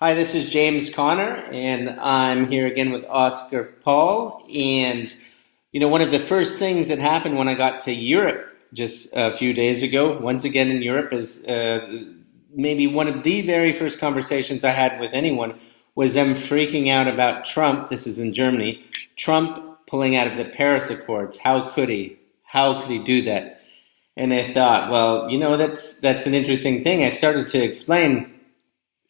Hi, this is James Connor, and I'm here again with Oscar Paul. And, one of the first things that happened when I got to Europe just a few days ago, once again in Europe, is maybe one of the very first conversations I had with anyone was them freaking out about Trump. This is in Germany. Trump pulling out of the Paris Accords. How could he? How could he do that? And I thought, well, that's an interesting thing. I started to explain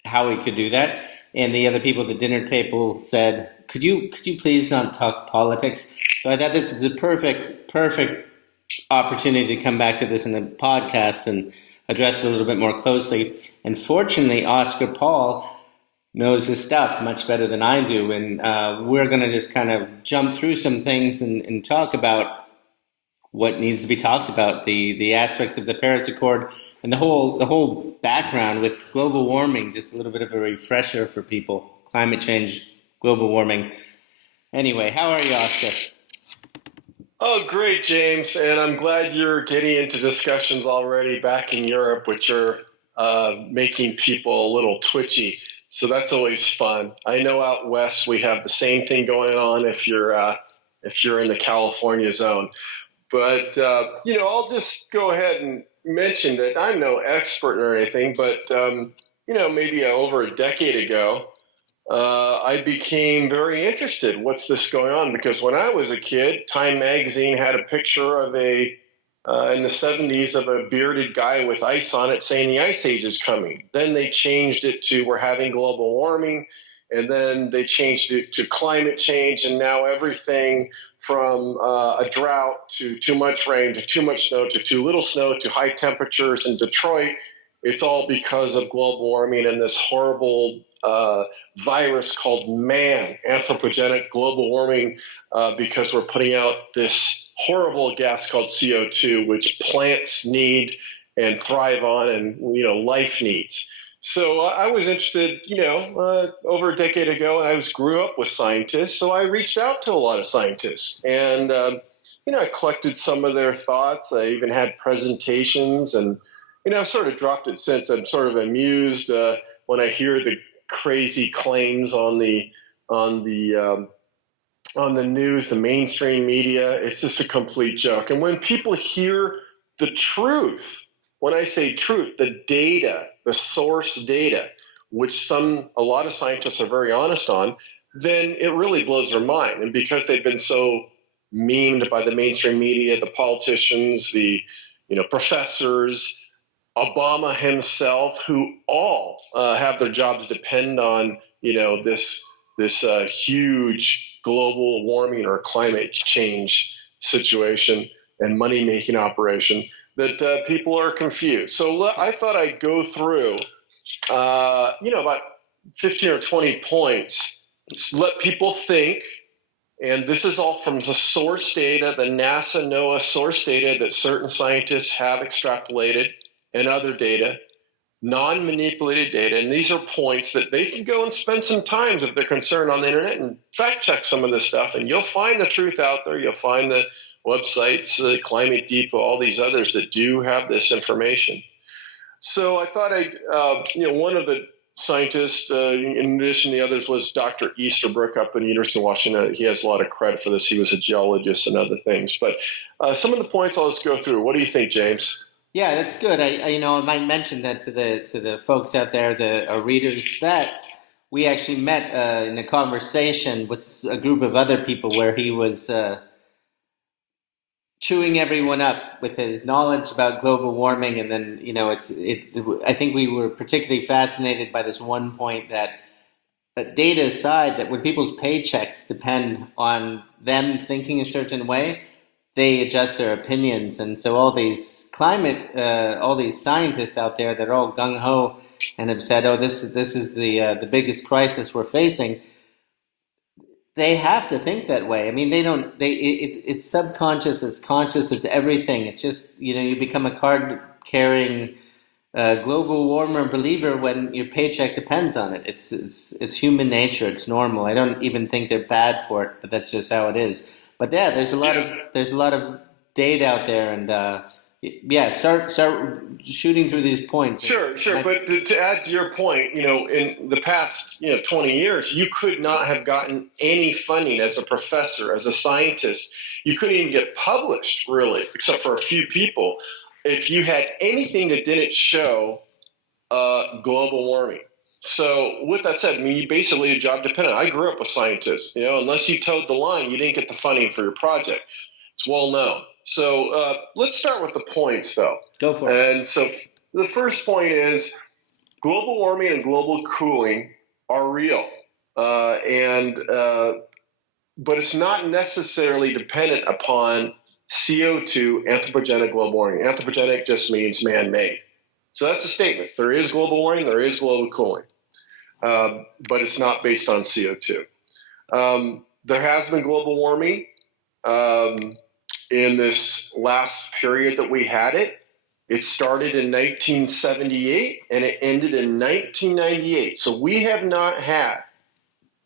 how he could do that. And the other people at the dinner table said, "Could you please not talk politics?" So I thought this is a perfect opportunity to come back to this in the podcast and address it a little bit more closely. And fortunately, Oscar Paul knows his stuff much better than I do, and we're going to just kind of jump through some things and talk about what needs to be talked about, the aspects of the Paris Accord and the whole background with global warming. Just a little bit of a refresher for people. Climate change, global warming. Anyway, how are you, Oscar? Oh, great, James. And I'm glad you're getting into discussions already back in Europe, which are making people a little twitchy. So that's always fun. I know out west we have the same thing going on if you're in the California zone. But, I'll just go ahead and mention that I'm no expert or anything, but, maybe over a decade ago, I became very interested. What's this going on? Because when I was a kid, Time magazine had a picture of in the 70s of a bearded guy with ice on it saying the ice age is coming. Then they changed it to we're having global warming. And then they changed it to climate change. And now everything from a drought to too much rain to too much snow to too little snow to high temperatures in Detroit, it's all because of global warming and this horrible virus called anthropogenic global warming, because we're putting out this horrible gas called CO2, which plants need and thrive on and, life needs. So I was interested, over a decade ago, and grew up with scientists. So I reached out to a lot of scientists and, I collected some of their thoughts. I even had presentations and, I've sort of dropped it since. I'm sort of amused when I hear the crazy claims on the news, the mainstream media. It's just a complete joke. And when people hear the truth, when I say truth, the data, the source data, which a lot of scientists are very honest on, then it really blows their mind. And because they've been so memed by the mainstream media, the politicians, the professors, Obama himself, who all have their jobs depend on this huge global warming or climate change situation and money making operation, that people are confused. So I thought I'd go through, about 15 or 20 points, let people think. And this is all from the source data, the NASA NOAA source data that certain scientists have extrapolated and other data, non-manipulated data. And these are points that they can go and spend some time if they're concerned on the internet and fact check some of this stuff. And you'll find the truth out there. You'll find the websites, Climate Depot, all these others that do have this information. So I thought one of the scientists, in addition to the others, was Dr. Easterbrook up in the University of Washington. He has a lot of credit for this. He was a geologist and other things. But some of the points I'll just go through. What do you think, James? Yeah, that's good. I might mention that to the folks out there, the readers, that we actually met in a conversation with a group of other people where he was chewing everyone up with his knowledge about global warming, and then I think we were particularly fascinated by this one point that, data aside, that when people's paychecks depend on them thinking a certain way, they adjust their opinions. And so all these all these scientists out there that are all gung ho and have said, "Oh, this is the biggest crisis we're facing." They have to think that way. I mean, they don't. It's subconscious. It's conscious. It's everything. It's just you become a card-carrying global warmer believer when your paycheck depends on it. It's human nature. It's normal. I don't even think they're bad for it, but that's just how it is. But yeah, there's a lot of data out there, and Yeah, start shooting through these points. Sure. But to add to your point, in the past, 20 years, you could not have gotten any funding as a professor, as a scientist. You couldn't even get published, really, except for a few people, if you had anything that didn't show global warming. So with that said, I mean, you basically a job dependent. I grew up with scientists. Unless you towed the line, you didn't get the funding for your project. It's well known. So let's start with the points, though. Go for it. And so the first point is global warming and global cooling are real, but it's not necessarily dependent upon CO2, anthropogenic global warming. Anthropogenic just means man-made. So that's a statement. There is global warming, there is global cooling, but it's not based on CO2. There has been global warming in this last period that we had it. It started in 1978 and it ended in 1998. So we have not had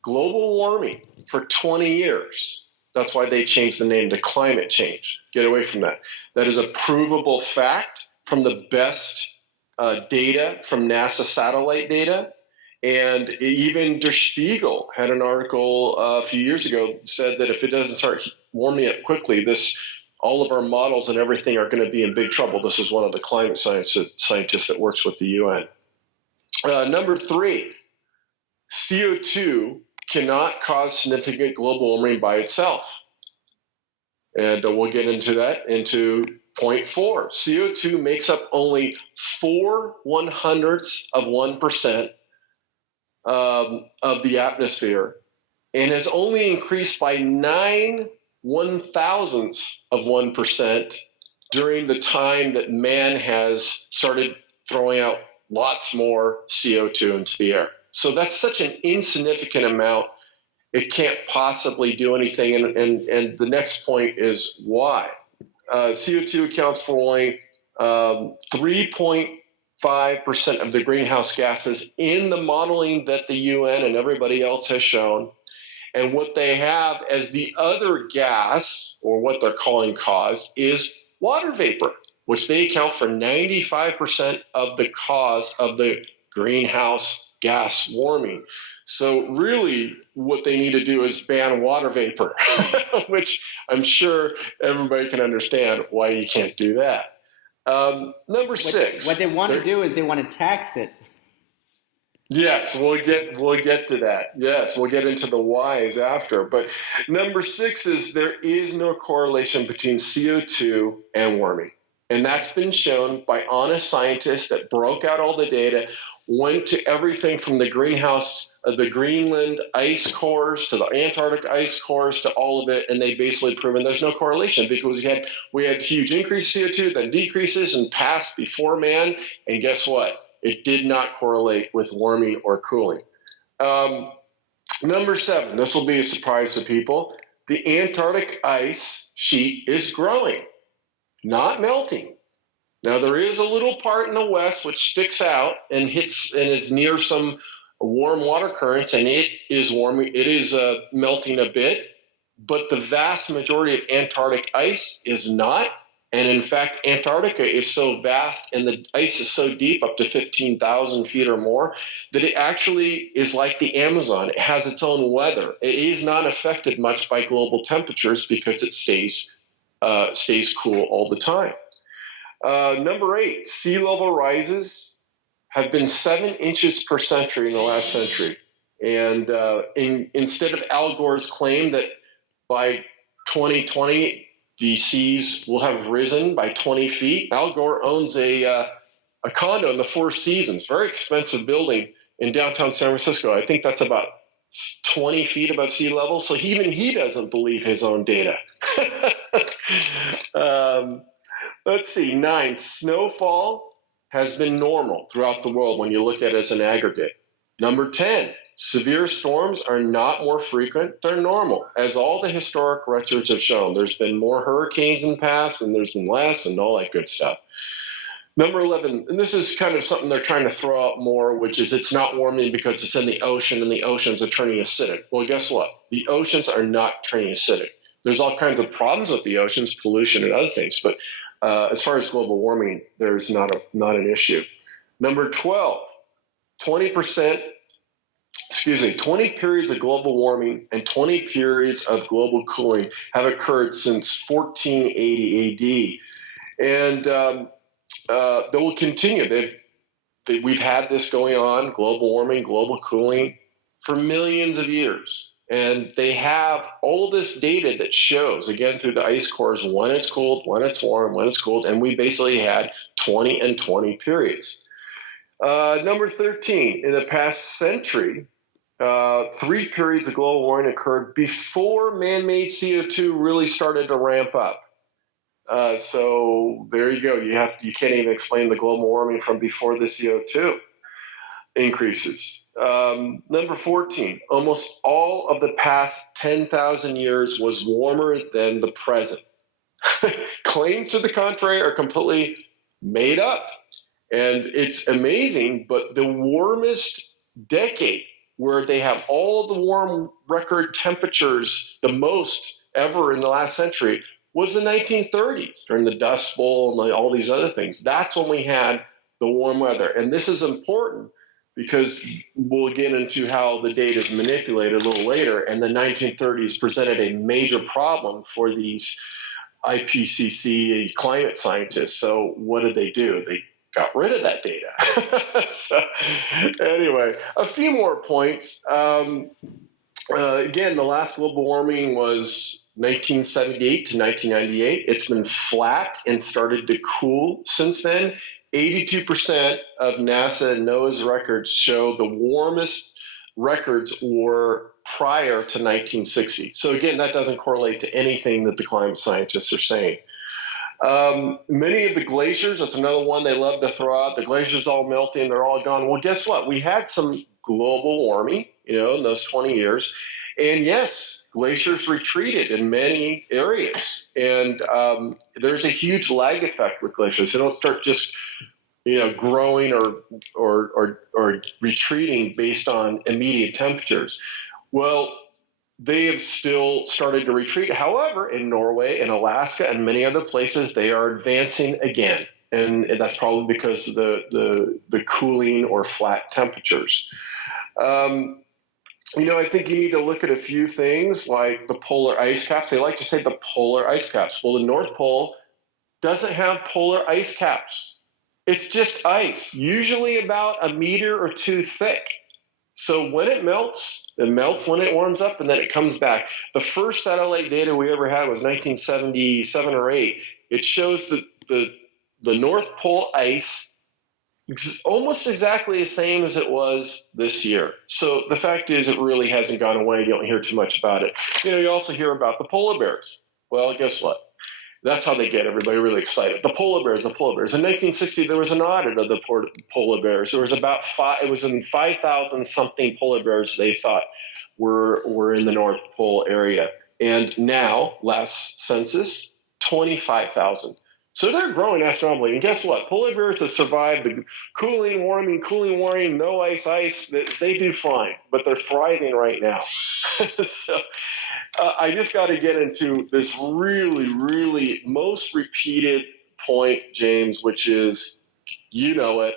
global warming for 20 years. That's why they changed the name to climate change. Get away from that. That is a provable fact from the best data from NASA satellite data. And even Der Spiegel had an article a few years ago that said that if it doesn't start warming up quickly, all of our models and everything are going to be in big trouble. This is one of the climate scientists that works with the UN. Number 3, CO2 cannot cause significant global warming by itself. And we'll get into that into point 4. CO2 makes up only 0.04% of the atmosphere and has only increased by 0.09% during the time that man has started throwing out lots more CO2 into the air. So that's such an insignificant amount. It can't possibly do anything. And the next point is why. CO2 accounts for only 3.5% of the greenhouse gases in the modeling that the UN and everybody else has shown. And what they have as the other gas, or what they're calling cause, is water vapor, which they account for 95% of the cause of the greenhouse gas warming. So really what they need to do is ban water vapor, which I'm sure everybody can understand why you can't do that. Number 6. What they want to do is they want to tax it. Yes, we'll get to that. Yes, we'll get into the whys after. But number 6 is there is no correlation between CO2 and warming. And that's been shown by honest scientists that broke out all the data, went to everything from the Greenland ice cores to the Antarctic ice cores to all of it, and they basically proven there's no correlation because we had huge increase in CO2, then decreases and passed before man, and guess what? It did not correlate with warming or cooling. Number 7, this will be a surprise to people. The Antarctic ice sheet is growing, not melting. Now there is a little part in the west which sticks out and is near some warm water currents, and it is warming. It is melting a bit, but the vast majority of Antarctic ice is not. And in fact, Antarctica is so vast and the ice is so deep, up to 15,000 feet or more, that it actually is like the Amazon. It has its own weather. It is not affected much by global temperatures because it stays cool all the time. Number 8, sea level rises have been 7 inches per century in the last century. And instead of Al Gore's claim that by 2020, the seas will have risen by 20 feet. Al Gore owns a condo in the Four Seasons, very expensive building in downtown San Francisco. I think that's about 20 feet above sea level. So even he doesn't believe his own data. Let's see, 9, snowfall has been normal throughout the world when you look at it as an aggregate. Number 10, severe storms are not more frequent, they're normal, as all the historic records have shown. There's been more hurricanes in the past, and there's been less, and all that good stuff. Number 11, and this is kind of something they're trying to throw out more, which is it's not warming because it's in the ocean, and the oceans are turning acidic. Well, guess what? The oceans are not turning acidic. There's all kinds of problems with the oceans, pollution and other things, but as far as global warming, there's not an issue. Number 12, 20%. 20 periods of global warming and 20 periods of global cooling have occurred since 1480 AD, and they will continue. We've had this going on, global warming, global cooling, for millions of years. And they have all of this data that shows, again, through the ice cores, when it's cold, when it's warm, when it's cold, and we basically had 20 and 20 periods. Number 13, in the past century, 3 periods of global warming occurred before man-made CO2 really started to ramp up. So there you go. You can't even explain the global warming from before the CO2 increases. Number 14, almost all of the past 10,000 years was warmer than the present. Claims to the contrary are completely made up. And it's amazing, but the warmest decade where they have all the warm record temperatures, the most ever in the last century, was the 1930s during the Dust Bowl and all these other things. That's when we had the warm weather. And this is important because we'll get into how the data is manipulated a little later. And the 1930s presented a major problem for these IPCC climate scientists. So what did they do? They got rid of that data. So anyway, a few more points. Again, the last global warming was 1978 to 1998. It's been flat and started to cool since then. 82% of NASA and NOAA's records show the warmest records were prior to 1960. So again, that doesn't correlate to anything that the climate scientists are saying. Many of the glaciers, that's another one they love to throw out. The glaciers all melting, they're all gone. Well, guess what? We had some global warming, in those 20 years. And yes, glaciers retreated in many areas. And there's a huge lag effect with glaciers. They don't start just, growing or retreating based on immediate temperatures. Well, they have still started to retreat. However, in Norway and Alaska and many other places, they are advancing again. And that's probably because of the cooling or flat temperatures. I think you need to look at a few things like the polar ice caps. They like to say the polar ice caps. Well, the North Pole doesn't have polar ice caps. It's just ice, usually about a meter or two thick. So when it melts when it warms up, and then it comes back. The first satellite data we ever had was 1977 or 8. It shows the North Pole ice almost exactly the same as it was this year. So the fact is, it really hasn't gone away. You don't hear too much about it. You also hear about the polar bears. Well, guess what? That's how they get everybody really excited. The polar bears. In 1960, there was an audit of the polar bears. There was about 5,000 something polar bears they thought were in the North Pole area. And now, last census, 25,000. So they're growing astronomically. And guess what? Polar bears have survived the cooling, warming, no ice. They do fine, but they're thriving right now. So I just got to get into this really, really most repeated point, James, which is, 97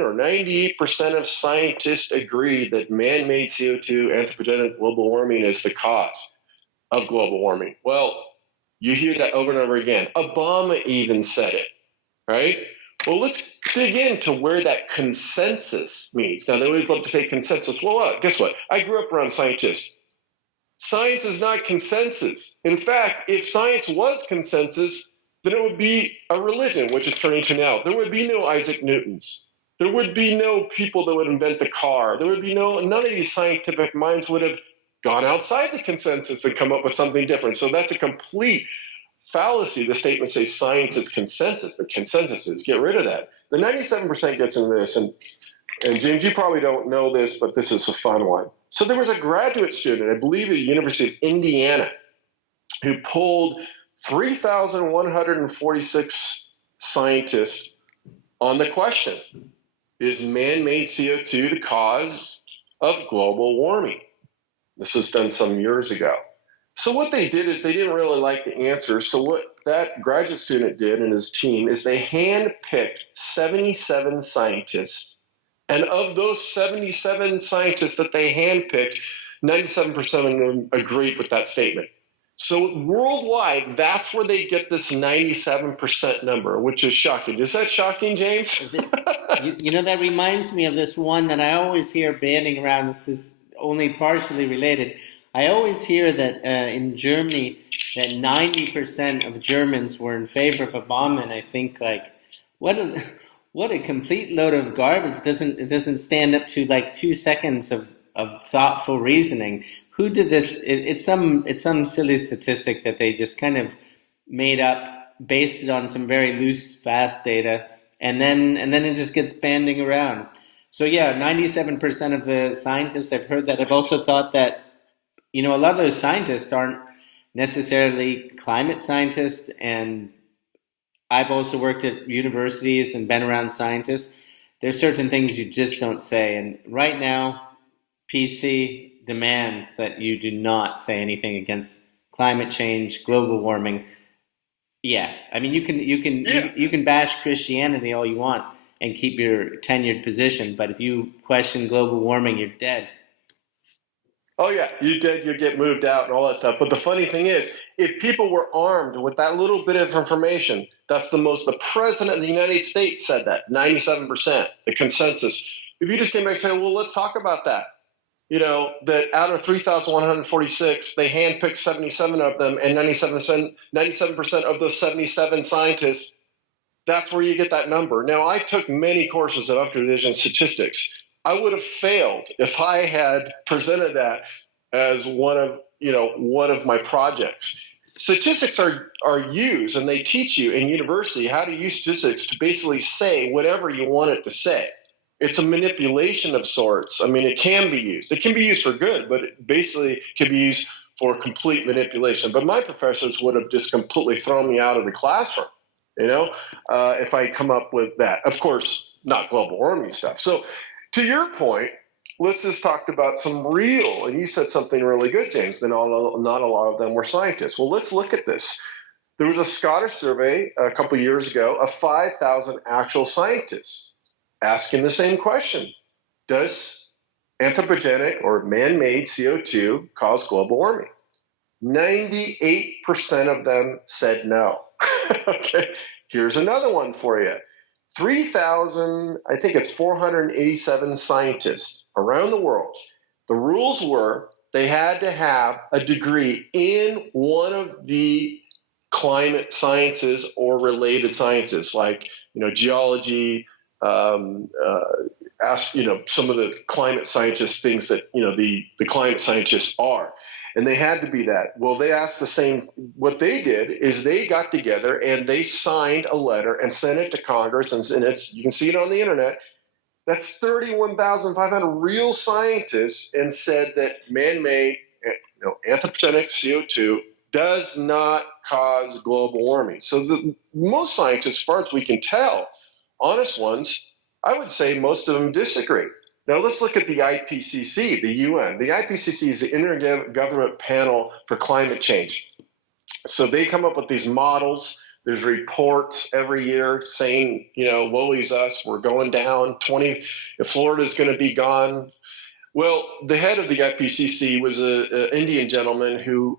or 98% of scientists agree that man-made CO2, anthropogenic global warming, is the cause of global warming. Well, you hear that over and over again. Obama even said it, right? Well, let's dig into where that consensus means. Now, they always love to say consensus. Well, guess what? I grew up around scientists. Science is not consensus. In fact, if science was consensus, then it would be a religion, which is turning to now. There would be no Isaac Newtons. There would be no people that would invent the car. There would be none of these scientific minds would have gone outside the consensus and come up with something different. So that's a complete fallacy. The statement says science is consensus. The consensus is. Get rid of that. The 97% gets into this, and James, you probably don't know this, but this is a fun one. So there was a graduate student, I believe at the University of Indiana, who polled 3,146 scientists on the question, is man-made CO2 the cause of global warming? This was done some years ago. So what they did is they didn't really like the answer. So what that graduate student did and his team is they handpicked 77 scientists. And of those 77 scientists that they handpicked, 97% of them agreed with that statement. So worldwide, that's where they get this 97% number, which is shocking. Is that shocking, James? That reminds me of this one that I always hear banning around. This is only partially related. I always hear that in Germany that 90% of Germans were in favor of a bomb, and I think like, what a complete load of garbage. It doesn't stand up to like 2 seconds of thoughtful reasoning. Who did this? It's some silly statistic that they just kind of made up, based it on some very loose, fast data, and then it just gets banding around. So yeah, 97% of the scientists I've heard that have also thought that a lot of those scientists aren't necessarily climate scientists, and I've also worked at universities and been around scientists. There's certain things you just don't say, and right now, PC demands that you do not say anything against climate change, global warming. Yeah, I mean Yeah. you can bash Christianity all you want and keep your tenured position, but if you question global warming, you're dead. Oh yeah, you did. You get moved out and all that stuff. But the funny thing is, if people were armed with that little bit of information, that's the most. The president of the United States said that 97%, the consensus. If you just came back and said, "Well, let's talk about that," that out of 3,146, they handpicked 77 of them, and 97% of those 77 scientists. That's where you get that number. Now, I took many courses of upper division statistics. I would have failed if I had presented that as one of my projects. Statistics are used, and they teach you in university how to use statistics to basically say whatever you want it to say. It's a manipulation of sorts. I mean, it can be used. It can be used for good, but it basically can be used for complete manipulation. But my professors would have just completely thrown me out of the classroom, if I come up with that. Of course, not global warming stuff. So to your point, let's just talk about some real, and you said something really good, James, that not a lot of them were scientists. Well, let's look at this. There was a Scottish survey a couple of years ago of 5,000 actual scientists asking the same question. Does anthropogenic or man-made CO2 cause global warming? 98% of them said no. Okay, here's another one for you. 3,000, I think it's 487 scientists around the world. The rules were they had to have a degree in one of the climate sciences or related sciences, like geology, some of the climate scientists things that the climate scientists are. And they had to be that. Well, they asked the same. What they did is they got together and they signed a letter and sent it to Congress. And you can see it on the internet. That's 31,500 real scientists, and said that man-made, anthropogenic CO2 does not cause global warming. So most scientists, as far as we can tell, honest ones, I would say most of them disagree. Now let's look at the IPCC, the UN. The IPCC is the Intergovernment Panel for Climate Change. So they come up with these models. There's reports every year saying, woe's us, we're going down. Florida's going to be gone. Well, the head of the IPCC was an Indian gentleman who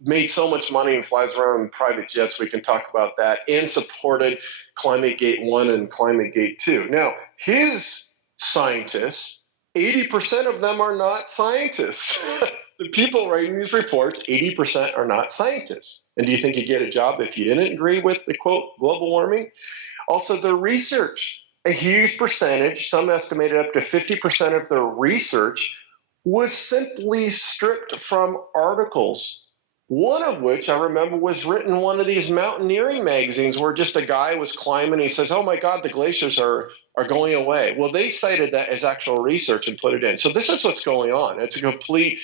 made so much money and flies around in private jets. We can talk about that, and supported Climate Gate 1 and Climate Gate 2. Now, his scientists, 80% of them are not scientists. The people writing these reports, 80% are not scientists. And do you think you'd get a job if you didn't agree with the quote global warming? Also, the research, a huge percentage, some estimated up to 50% of their research was simply stripped from articles. One of which I remember was written in one of these mountaineering magazines where just a guy was climbing and he says, oh my God, the glaciers are going away. Well, they cited that as actual research and put it in. So this is what's going on. It's a complete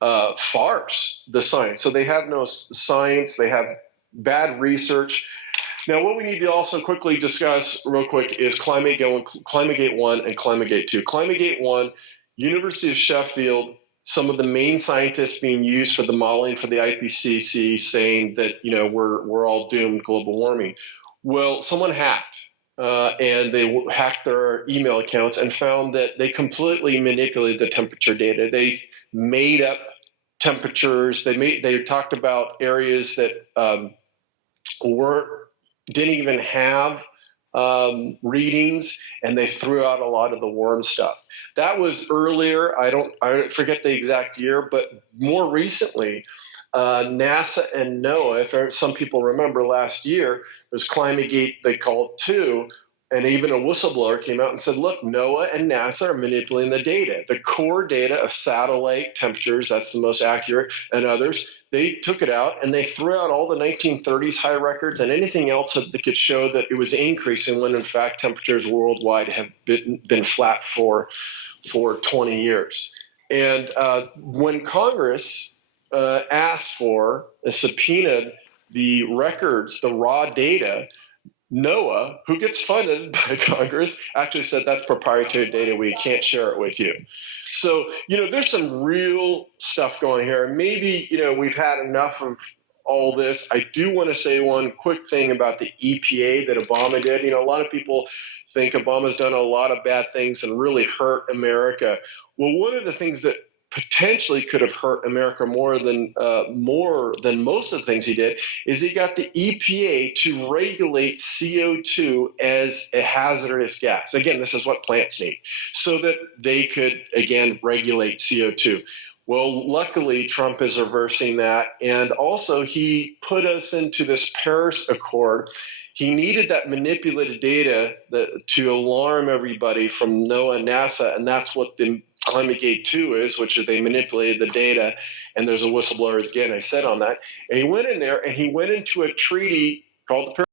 farce, the science. So they have no science. They have bad research. Now, what we need to also quickly discuss real quick is Climate Gate 1 and Climate Gate 2. Climate Gate 1, University of Sheffield some of the main scientists being used for the modeling for the IPCC saying that, we're all doomed global warming. Well, someone hacked, and they hacked their email accounts and found that they completely manipulated the temperature data. They made up temperatures. They talked about areas that didn't even have readings, and they threw out a lot of the warm stuff. That was earlier. I forget the exact year, but more recently, NASA and NOAA, if some people remember last year, there's ClimateGate, they call it too, and even a whistleblower came out and said, look, NOAA and NASA are manipulating the data. The core data of satellite temperatures, that's the most accurate, and others, they took it out and they threw out all the 1930s high records and anything else that could show that it was increasing when in fact temperatures worldwide have been flat for 20 years. And when Congress asked for and subpoenaed the records, the raw data, NOAA, who gets funded by Congress, actually said that's proprietary data. We can't share it with you. So, there's some real stuff going here. And maybe, we've had enough of all this. I do want to say one quick thing about the EPA that Obama did. A lot of people think Obama's done a lot of bad things and really hurt America. Well, one of the things that potentially could have hurt America more than most of the things he did is he got the EPA to regulate CO2 as a hazardous gas. Again, this is what plants need, so that they could, again, regulate CO2. Well, luckily, Trump is reversing that. And also, he put us into this Paris Accord. He needed that manipulated data to alarm everybody from NOAA and NASA, and that's what the ClimateGate 2 is, which is they manipulated the data, and there's a whistleblower, again, I said on that. And he went in there, and he went into a treaty called the